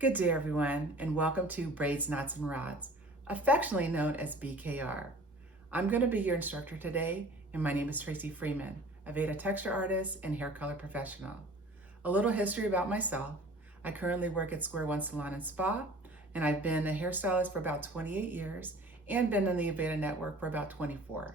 Good day, everyone, and welcome to Braids, Knots, and Rods, affectionately known as BKR. I'm going to be your instructor today, and my name is Tracy Freeman, a Veda texture artist and hair color professional. A little history about myself. I currently work at Square One Salon and Spa, and I've been a hairstylist for about 28 years and been in the Veda network for about 24.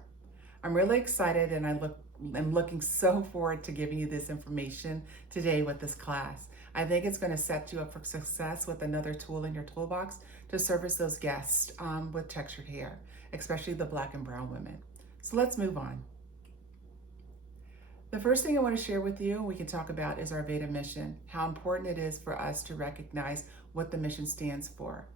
I'm really excited and I'm looking so forward to giving you this information today with this class. I think it's going to set you up for success with another tool in your toolbox to service those guests with textured hair, especially the black and brown women. So let's move on. The first thing I want to share with you, we can talk about, is our Veda mission, how important it is for us to recognize what the mission stands for.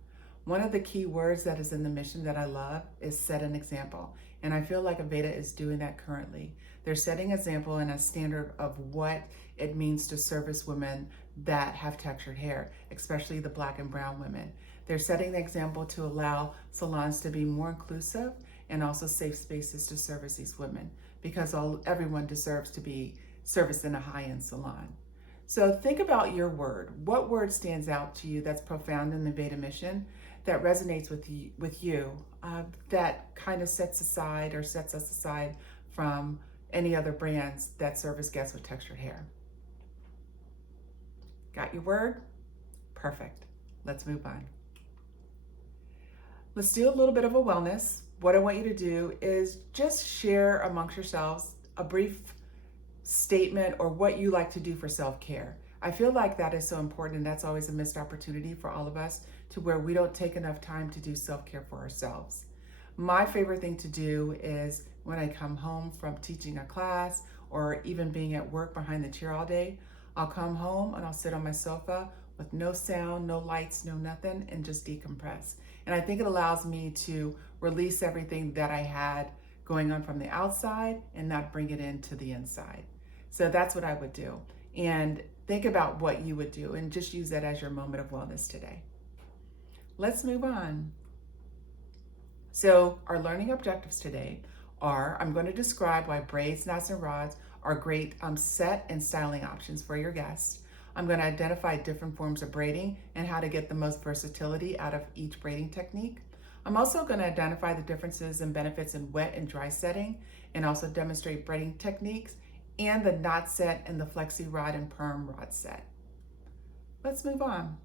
One of the key words that is in the mission that I love is set an example. And I feel like Veda is doing that currently. They're setting an example and a standard of what it means to service women that have textured hair, especially the black and brown women. They're setting the example to allow salons to be more inclusive and also safe spaces to service these women, because everyone deserves to be serviced in a high-end salon. So think about your word. What word stands out to you that's profound in the Veda mission, that resonates with you, that kind of sets us aside from any other brands that service guests with textured hair? Got your word? Perfect. Let's move on. Let's do a little bit of a wellness. What I want you to do is just share amongst yourselves a brief statement or what you like to do for self-care. I feel like that is so important, and that's always a missed opportunity for all of us, to where we don't take enough time to do self-care for ourselves. My favorite thing to do is when I come home from teaching a class or even being at work behind the chair all day, I'll come home and I'll sit on my sofa with no sound, no lights, no nothing, and just decompress. And I think it allows me to release everything that I had going on from the outside and not bring it into the inside. So that's what I would do. And think about what you would do and just use that as your moment of wellness today. Let's move on. So our learning objectives today are, I'm going to describe why braids, knots, and rods are great set and styling options for your guests. I'm going to identify different forms of braiding and how to get the most versatility out of each braiding technique. I'm also going to identify the differences and benefits in wet and dry setting, and also demonstrate braiding techniques and the knot set and the flexi rod and perm rod set. Let's move on.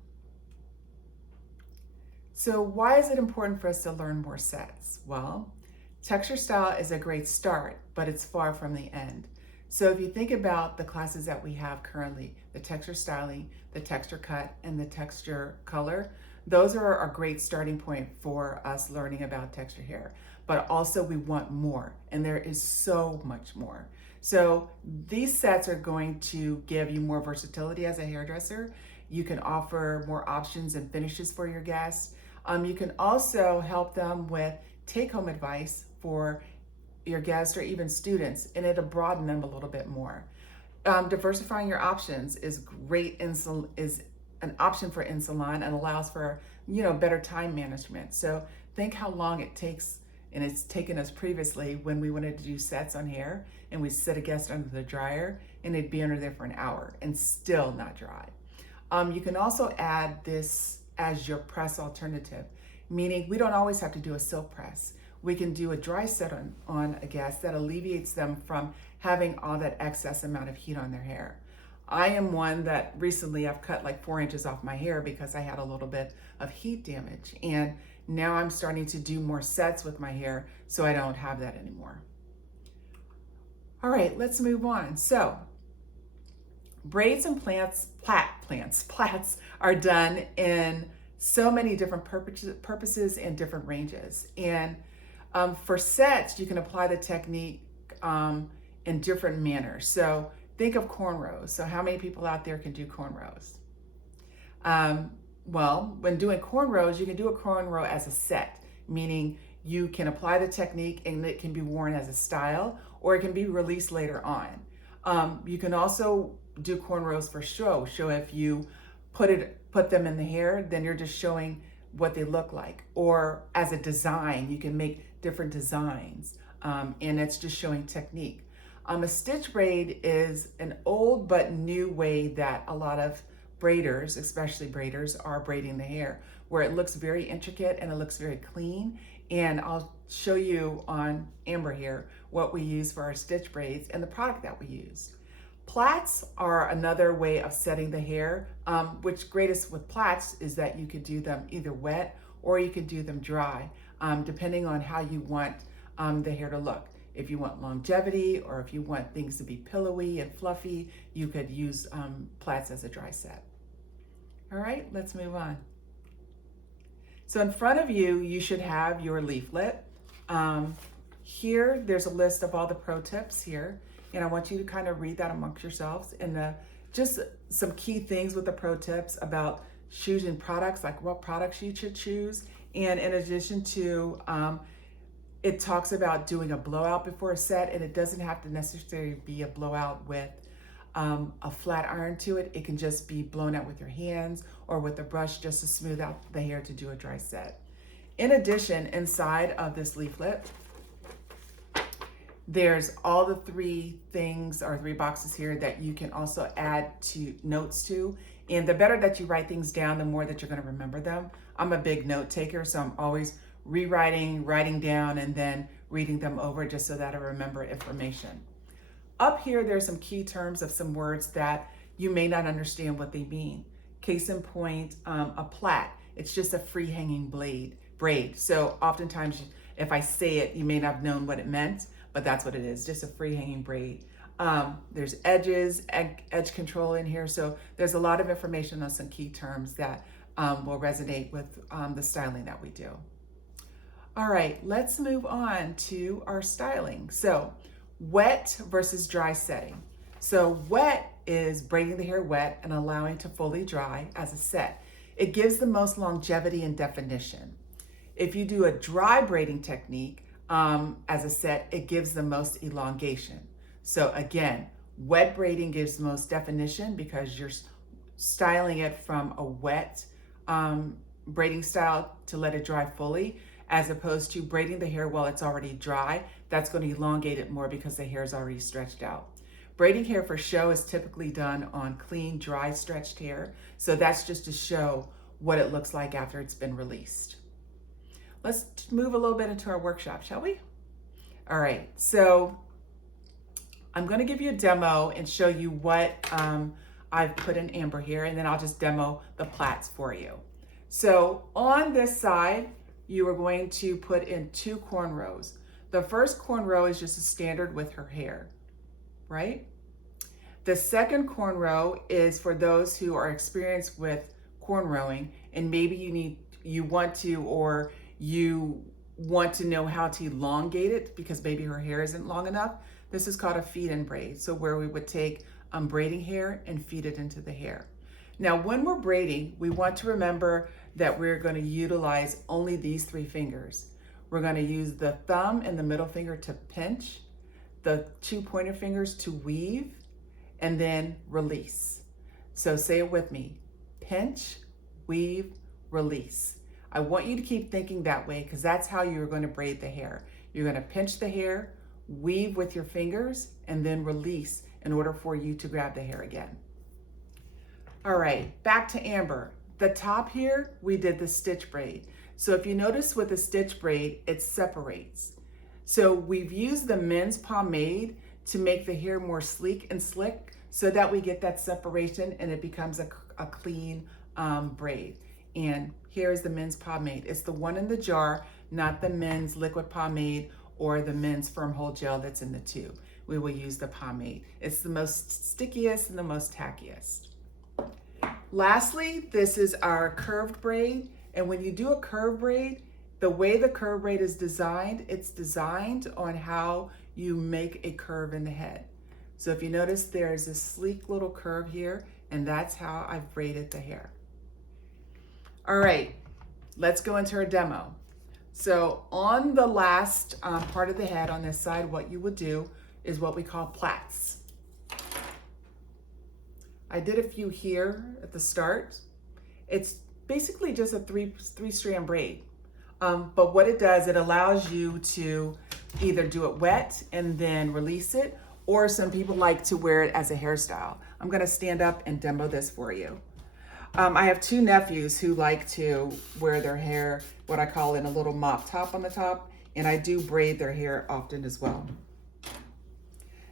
So why is it important for us to learn more sets? Well, texture style is a great start, but it's far from the end. So if you think about the classes that we have currently, the texture styling, the texture cut, and the texture color, those are a great starting point for us learning about texture hair. But also we want more, and there is so much more. So these sets are going to give you more versatility as a hairdresser. You can offer more options and finishes for your guests. You can also help them with take-home advice for your guests or even students, and it'll broaden them a little bit more. Diversifying your options is great, is an option for in salon, and allows for better time management. So think how long it takes, and it's taken us previously when we wanted to do sets on hair and we sit a guest under the dryer and they'd be under there for an hour and still not dry. You can also add this as your press alternative, meaning we don't always have to do a silk press. We can do a dry set on a guest that alleviates them from having all that excess amount of heat on their hair. I am one that recently I've cut like 4 inches off my hair because I had a little bit of heat damage, and now I'm starting to do more sets with my hair so I don't have that anymore. All right, let's move on. So braids and plats are done in so many different purposes and different ranges. And for sets, you can apply the technique in different manners. So think of cornrows. So how many people out there can do cornrows? Well, when doing cornrows, you can do a cornrow as a set, meaning you can apply the technique and it can be worn as a style, or it can be released later on. You can also do cornrows for show. So if you put them in the hair, then you're just showing what they look like. Or as a design, you can make different designs, and it's just showing technique. A stitch braid is an old but new way that a lot of braiders, especially braiders, are braiding the hair, where it looks very intricate and it looks very clean. And I'll show you on Amber here what we use for our stitch braids and the product that we use. Plaits are another way of setting the hair, which greatest with plaits is that you could do them either wet or you could do them dry, depending on how you want the hair to look. If you want longevity or if you want things to be pillowy and fluffy, you could use plaits as a dry set. All right, let's move on. So in front of you, you should have your leaflet. Here, there's a list of all the pro tips here. And I want you to kind of read that amongst yourselves, and just some key things with the pro tips about choosing products, like what products you should choose. And in addition to, it talks about doing a blowout before a set, and it doesn't have to necessarily be a blowout with a flat iron to it. It can just be blown out with your hands or with a brush just to smooth out the hair to do a dry set. In addition, inside of this leaflet, there's all the three things or three boxes here that you can also add to notes to. And the better that you write things down, the more that you're going to remember them. I'm a big note taker, so I'm always rewriting, writing down, and then reading them over just so that I remember information. Up here, there's some key terms of some words that you may not understand what they mean. Case in point, a plait. It's just a free hanging braid. So oftentimes, if I say it, you may not have known what it meant, but that's what it is, just a free hanging braid. There's edges, edge control in here. So there's a lot of information on some key terms that will resonate with the styling that we do. All right, let's move on to our styling. So wet versus dry setting. So wet is braiding the hair wet and allowing to fully dry as a set. It gives the most longevity and definition. If you do a dry braiding technique, as a set, it gives the most elongation. So again, wet braiding gives the most definition because you're styling it from a wet braiding style to let it dry fully, as opposed to braiding the hair while it's already dry. That's going to elongate it more because the hair is already stretched out. Braiding hair for show is typically done on clean, dry, stretched hair. So that's just to show what it looks like after it's been released. Let's move a little bit into our workshop, shall we? All right, so I'm going to give you a demo and show you what I've put in Amber here, and then I'll just demo the plaits for you. So on this side, you are going to put in 2 cornrows. The first cornrow is just a standard with her hair, right? The second cornrow is for those who are experienced with cornrowing, and maybe you want to know how to elongate it because maybe her hair isn't long enough. This is called a feed-in braid. So where we would take braiding hair and feed it into the hair. Now, when we're braiding, we want to remember that we're going to utilize only these 3 fingers. We're going to use the thumb and the middle finger to pinch, the 2 pointer fingers to weave, and then release. So say it with me: pinch, weave, release. I want you to keep thinking that way because that's how you're going to braid the hair. You're going to pinch the hair, weave with your fingers, and then release in order for you to grab the hair again. All right, back to Amber. The top here, we did the stitch braid. So if you notice with the stitch braid, it separates. So we've used the men's pomade to make the hair more sleek and slick so that we get that separation and it becomes a clean braid. And here's the men's pomade. It's the one in the jar, not the men's liquid pomade or the men's firm hold gel that's in the tube. We will use the pomade. It's the most stickiest and the most tackiest. Lastly, this is our curved braid. And when you do a curved braid, the way the curved braid is designed, it's designed on how you make a curve in the head. So if you notice, there's a sleek little curve here, and that's how I've braided the hair. All right, let's go into our demo. So on the last part of the head on this side, what you would do is what we call plaits. I did a few here at the start. It's basically just a three-strand braid. But what it does, it allows you to either do it wet and then release it, or some people like to wear it as a hairstyle. I'm gonna stand up and demo this for you. I have two nephews who like to wear their hair, what I call in a little mop top on the top, and I do braid their hair often as well.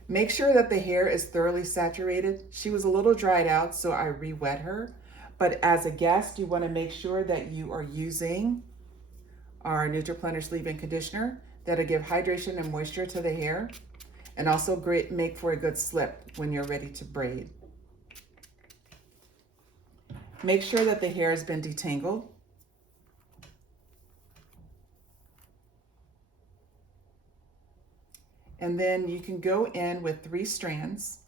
Make sure that the hair is thoroughly saturated. She was a little dried out, so I re-wet her. But as a guest, you want to make sure that you are using our NutriPlenish leave-in conditioner that'll give hydration and moisture to the hair, and also make for a good slip when you're ready to braid. Make sure that the hair has been detangled. And then you can go in with 3 strands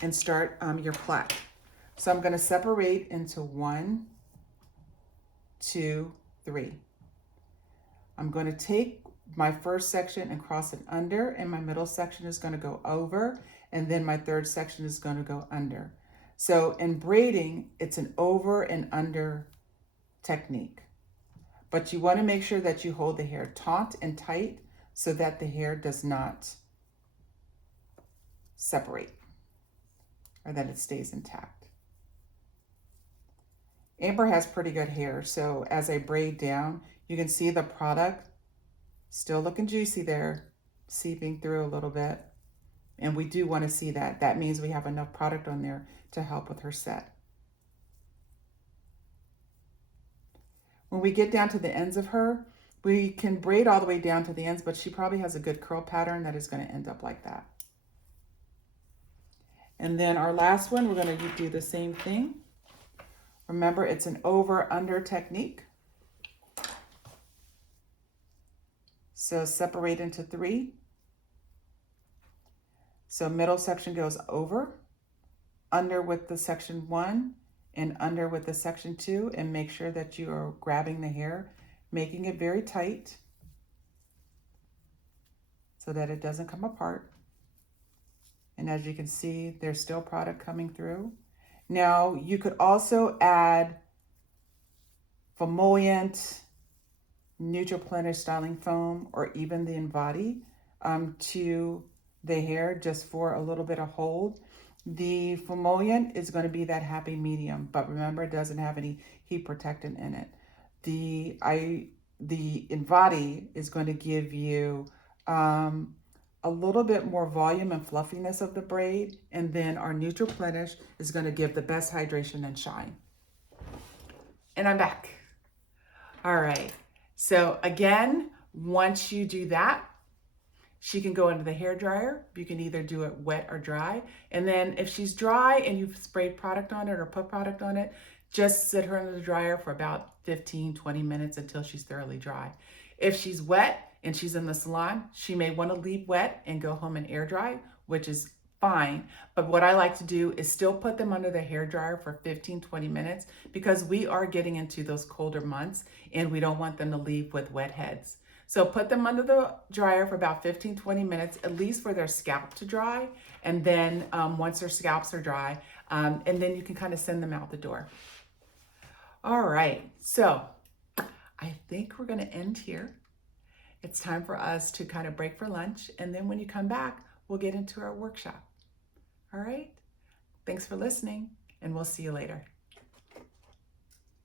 and start your plait. So I'm going to separate into 1, 2, 3. I'm going to take my first section and cross it under, and my middle section is going to go over, and then my third section is going to go under. So in braiding, it's an over and under technique. But you want to make sure that you hold the hair taut and tight so that the hair does not separate, or that it stays intact. Amber has pretty good hair, so as I braid down, you can see the product still looking juicy there, seeping through a little bit. And we do want to see that. That means we have enough product on there to help with her set. When we get down to the ends of her, we can braid all the way down to the ends, but she probably has a good curl pattern that is going to end up like that. And then our last one, we're going to do the same thing. Remember, it's an over-under technique. So separate into 3. So middle section goes over, under with the section 1, and under with the section 2, and make sure that you are grabbing the hair, making it very tight so that it doesn't come apart. And as you can see, there's still product coming through. Now, you could also add Emollient, NutriPlenish styling foam, or even the Invati to the hair just for a little bit of hold. The Emollient is going to be that happy medium, but remember, it doesn't have any heat protectant in it. The Invati is going to give you a little bit more volume and fluffiness of the braid, and then our NutriPlenish is going to give the best hydration and shine. And I'm back. All right. So again, once you do that, she can go into the hair dryer. You can either do it wet or dry. And then if she's dry and you've sprayed product on it or put product on it, just sit her in the dryer for about 15, 20 minutes until she's thoroughly dry. If she's wet and she's in the salon, she may want to leave wet and go home and air dry, which is fine. But what I like to do is still put them under the hair dryer for 15, 20 minutes because we are getting into those colder months and we don't want them to leave with wet heads. So put them under the dryer for about 15, 20 minutes, at least for their scalp to dry. And then once their scalps are dry, and then you can kind of send them out the door. All right, so I think we're gonna end here. It's time for us to kind of break for lunch. And then when you come back, we'll get into our workshop. All right, thanks for listening, and we'll see you later.